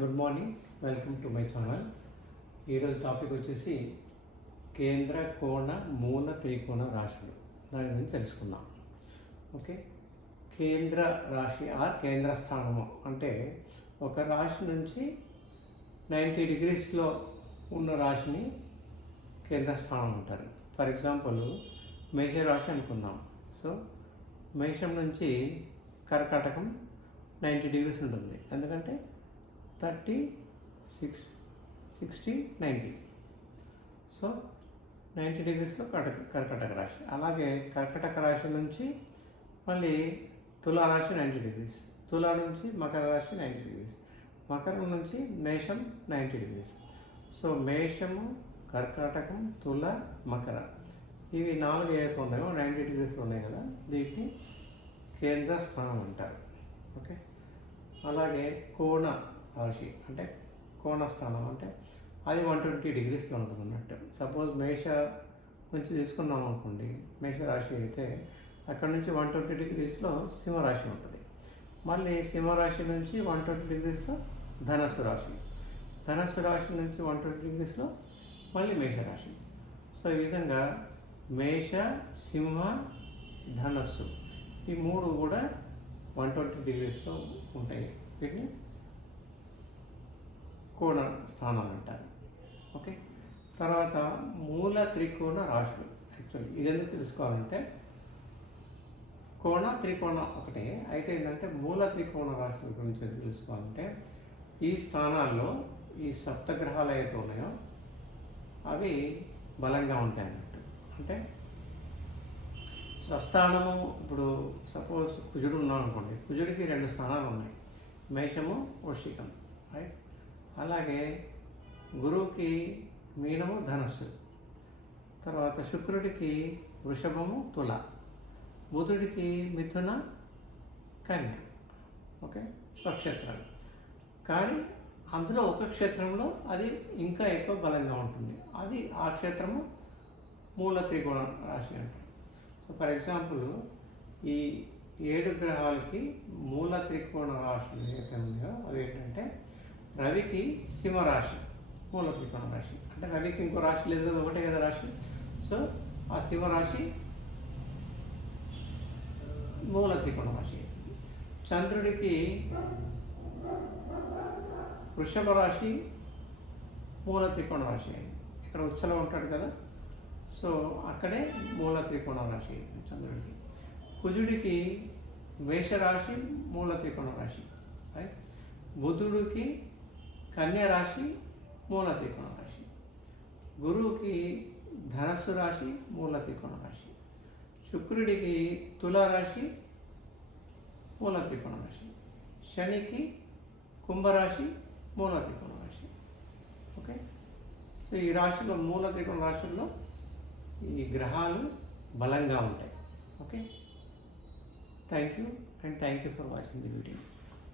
Good morning, welcome to my channel. ఈరోజు topic వచ్చేసి కేంద్ర కోణ మూల త్రికోణ రాశులు. దాని గురించి తెలుసుకుందాం. ఓకే, కేంద్ర రాశి ఆర్ కేంద్ర స్థానము అంటే ఒక రాశి నుంచి 90 డిగ్రీస్లో ఉన్న రాశిని కేంద్ర స్థానం అంటారు. ఫర్ ఎగ్జాంపుల్ మేష రాశి అనుకుందాం. సో మేషం నుంచి కర్కాటకం 90 డిగ్రీస్ ఉంటుంది, ఎందుకంటే 30, 60, 90. సో 90 డిగ్రీస్లో కర్కటక రాశి. అలాగే కర్కటక రాశి నుంచి మళ్ళీ తులారాశి 90 డిగ్రీస్, తులా నుంచి మకర రాశి 90 డిగ్రీస్, మకరం నుంచి మేషం 90 డిగ్రీస్. సో మేషము, కర్కాటకం, తుల, మకర, ఇవి 4 ఏవైతే ఉన్నాయో 90 డిగ్రీస్లో ఉన్నాయి కదా, దీన్ని కేంద్ర స్థానం అంటారు. ఓకే, అలాగే కోణ రాశి అంటే కోణ స్థానం అంటే అది 120 డిగ్రీస్లో ఉంటుంది అన్నట్టు. సపోజ్ మేష నుంచి తీసుకున్నాం అనుకోండి, మేష రాశి అయితే అక్కడ నుంచి 120 డిగ్రీస్లో సింహరాశి ఉంటుంది. మళ్ళీ సింహరాశి నుంచి 120 డిగ్రీస్లో ధనస్సు రాశి, ధనస్సు రాశి నుంచి 120 డిగ్రీస్లో మళ్ళీ మేషరాశి. సో ఈ విధంగా మేష, సింహ, ధనస్సు ఈ 3 కూడా 120 డిగ్రీస్లో ఉంటాయి. వీటిని కోణ స్థానాలు అంటారు. ఓకే, తర్వాత మూల త్రికోణ రాశులు. యాక్చువల్లీ ఇది ఎందుకు తెలుసుకోవాలంటే కోణ త్రికోణ ఒకటే, అయితే ఏంటంటే మూల త్రికోణ రాశుల గురించి తెలుసుకోవాలంటే ఈ స్థానాల్లో ఈ సప్తగ్రహాలు ఏవైతే ఉన్నాయో అవి బలంగా ఉంటాయి అన్నట్టు. అంటే స్వస్థానము, ఇప్పుడు సపోజ్ కుజుడు ఉన్నాం అనుకోండి, కుజుడికి 2 స్థానాలు ఉన్నాయి, మేషము, వృశ్చికం, రైట్. అలాగే గురువుకి మీనము, ధనస్సు, తర్వాత శుక్రుడికి వృషభము, తుల, బుధుడికి మిథున, కన్య. ఓకే, స్వక్షేత్రాలు. కానీ అందులో ఒక క్షేత్రంలో అది ఇంకా ఎక్కువ బలంగా ఉంటుంది, అది ఆ క్షేత్రము మూల త్రికోణ రాశి అంటారు. సో ఫర్ ఎగ్జాంపుల్ ఈ 7 గ్రహాలకి మూల త్రికోణ రాశులు ఏవైతే ఉన్నాయో అవి ఏంటంటే రవికి సింహరాశి మూల త్రికోణ రాశి, అంటే రవికి ఇంకో రాశి లేదు, ఒకటే కదా రాశి. సో ఆ సింహరాశి మూల త్రికోణ రాశి. చంద్రుడికి వృషభ రాశి మూల త్రికోణ రాశి, ఇక్కడ ఉచ్చలో ఉంటాడు కదా, సో అక్కడే మూల త్రికోణ రాశి చంద్రుడికి. కుజుడికి మేషరాశి మూల త్రికోణ రాశి, రైట్. బుధుడికి కన్య రాశి మూల త్రికోణ రాశి, గురువుకి ధనస్సు రాశి మూల త్రికోణ రాశి, శుక్రుడికి తులారాశి మూల త్రికోణ రాశి, శనికి కుంభరాశి మూల త్రికోణ రాశి. ఓకే, సో ఈ రాశిలో మూల త్రికోణ రాశుల్లో ఈ గ్రహాలు బలంగా ఉంటాయి. Okay, thank you and thank you for watching the video.